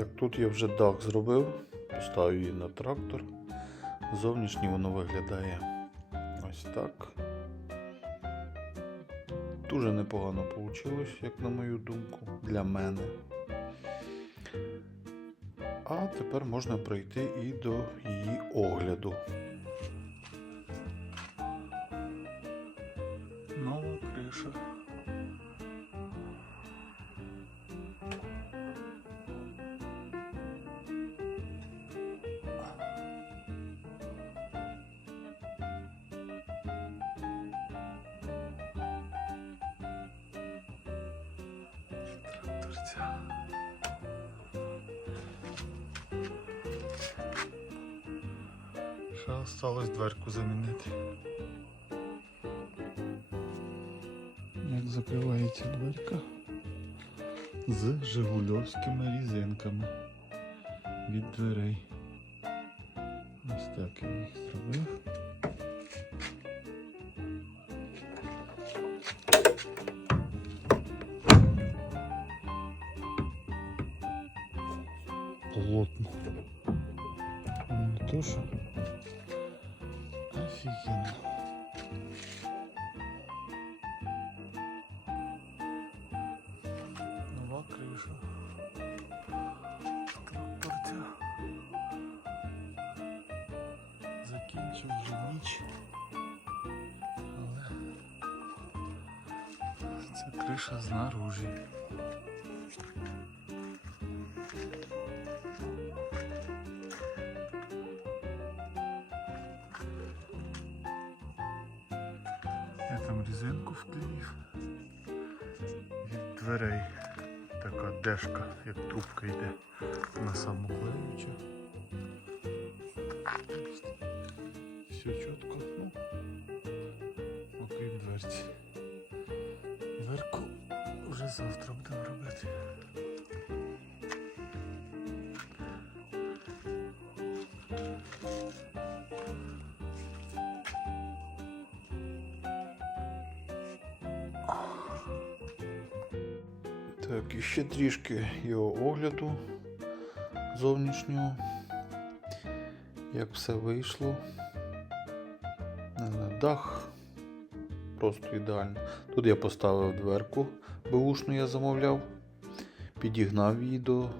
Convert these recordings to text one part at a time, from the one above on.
Так, тут я вже дах зробив, поставив її на трактор. Зовнішнє воно виглядає ось так. Дуже непогано вийшло, як на мою думку, для мене. А тепер можна пройти і до її огляду. Тракторця. Ще осталось дверку замінити. Як закривається дверка з жигульовськими різинками від дверей. Ось так я їх зробив. Що. Офігенно. Нова криша. Тракторця. Закінчив вже ніч. Але це криша знаружі. Резинку від дверей. Така дешка, як трубка йде на самоклеюча. Все чітко, ну, окрім дверці. Дверку вже завтра будемо робити. Так, і ще трішки його огляду зовнішнього. Як все вийшло. Дах просто ідеально. Тут я поставив дверку, беушну я замовляв, підігнав її до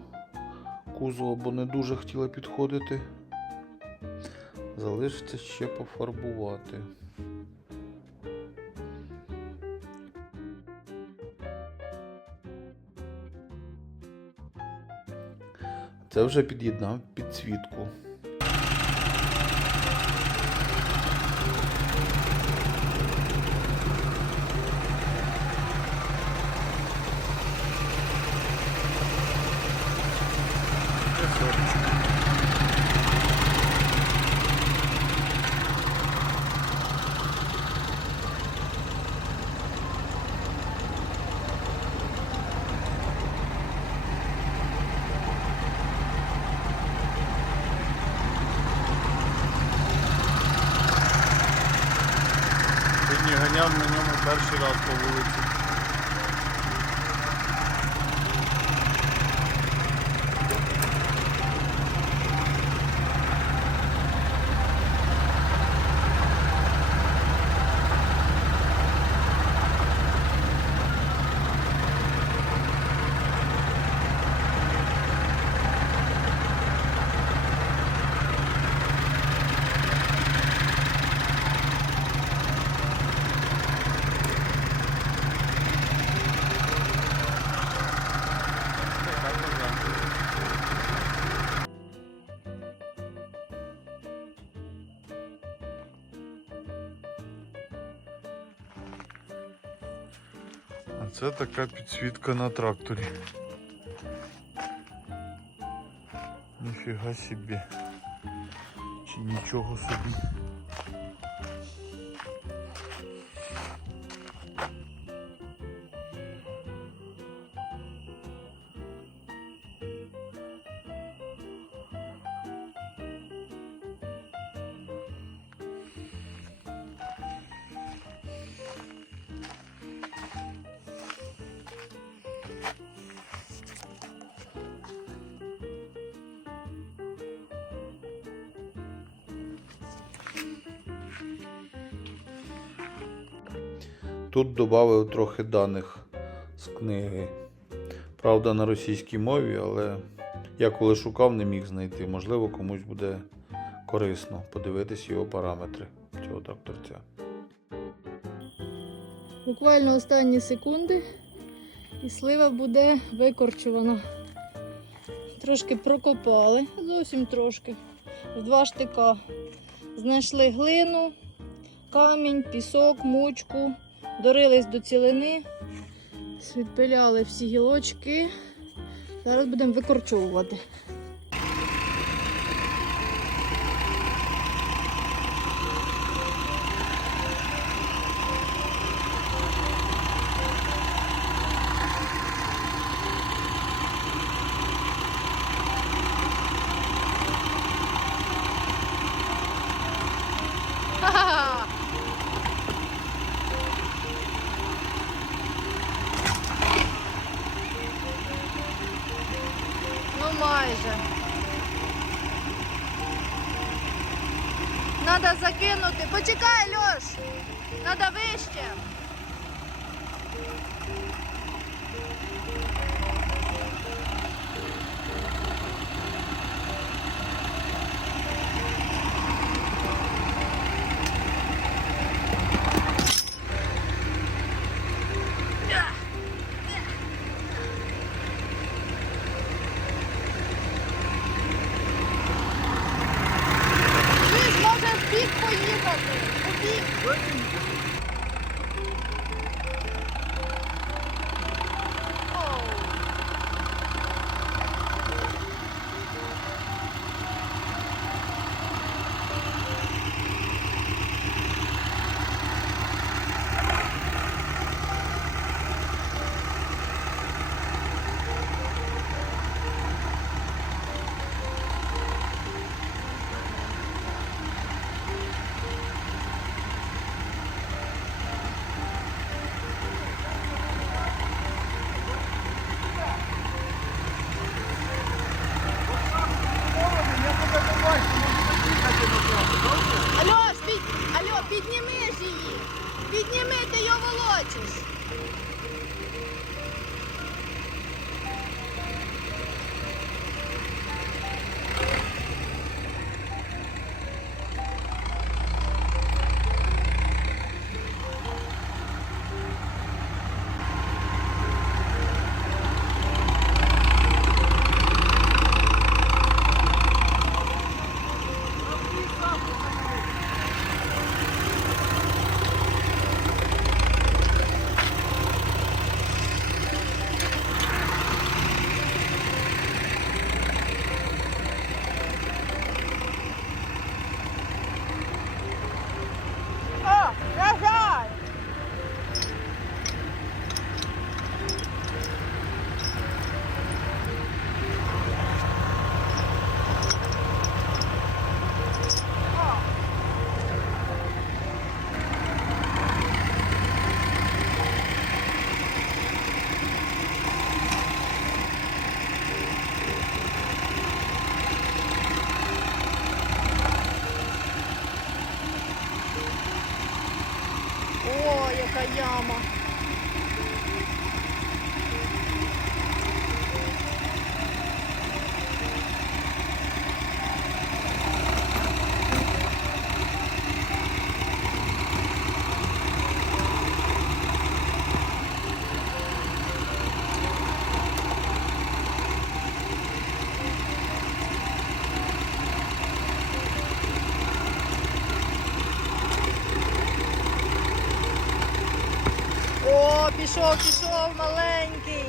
кузова, бо не дуже хотіла підходити. Залишиться ще пофарбувати. Це вже під'єднав підсвітку. Ганяв на ньому перший раз по вулиці. Це така підсвітка на тракторі. Ніфіга собі. Чи нічого собі. Тут додав трохи даних з книги. Правда, на російській мові, але я коли шукав, не міг знайти. Можливо, комусь буде корисно подивитись його параметри цього тракторця. Буквально останні секунди і слива буде викорчувана. Трошки прокопали, зовсім трошки. В два штика. Знайшли глину, камінь, пісок, мучку, дорились до цілини, відпиляли всі гілочки. Зараз будемо викорчовувати. Ха-ха-ха! Ну майже. Надо закинути. Почекай, Льош! Надо вище. У Пішов, пішов маленький.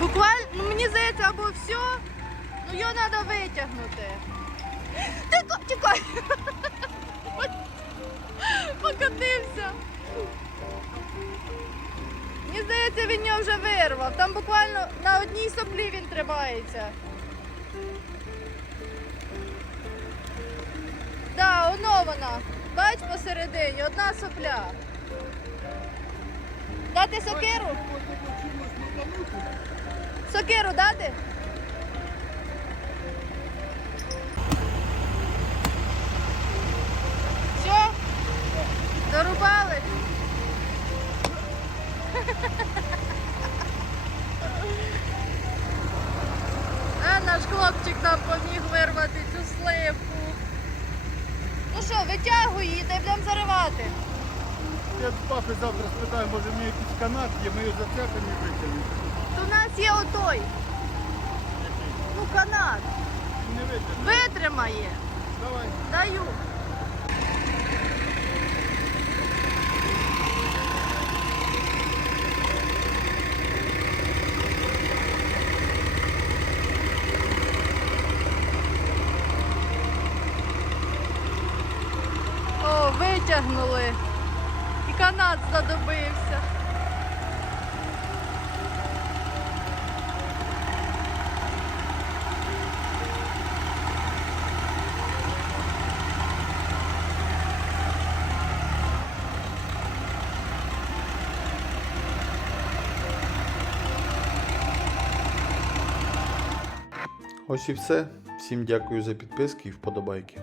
Буквально, ну мені здається, або все, ну його треба витягнути. Тихо, тікай. Покотився. Мені здається, він його вже вирвав. Там буквально на одній соплі він тримається. Да, воно вона. Бач посередині, одна сопля. Дати сокиру? Сокиру дати? Наш хлопчик нам поміг вирвати цю сливку. Ну що, витягуй її, та й будемо заривати. Я з папи завтра спитаю, може в мене якийсь канат є, ми його зацепимо і витягнемо. То у нас є отой. Ну, канат. Не витягнемо. Витримає. Давай. Даю. О, витягнули. І канат знадобився. Ось і все. Всім дякую за підписки і вподобайки.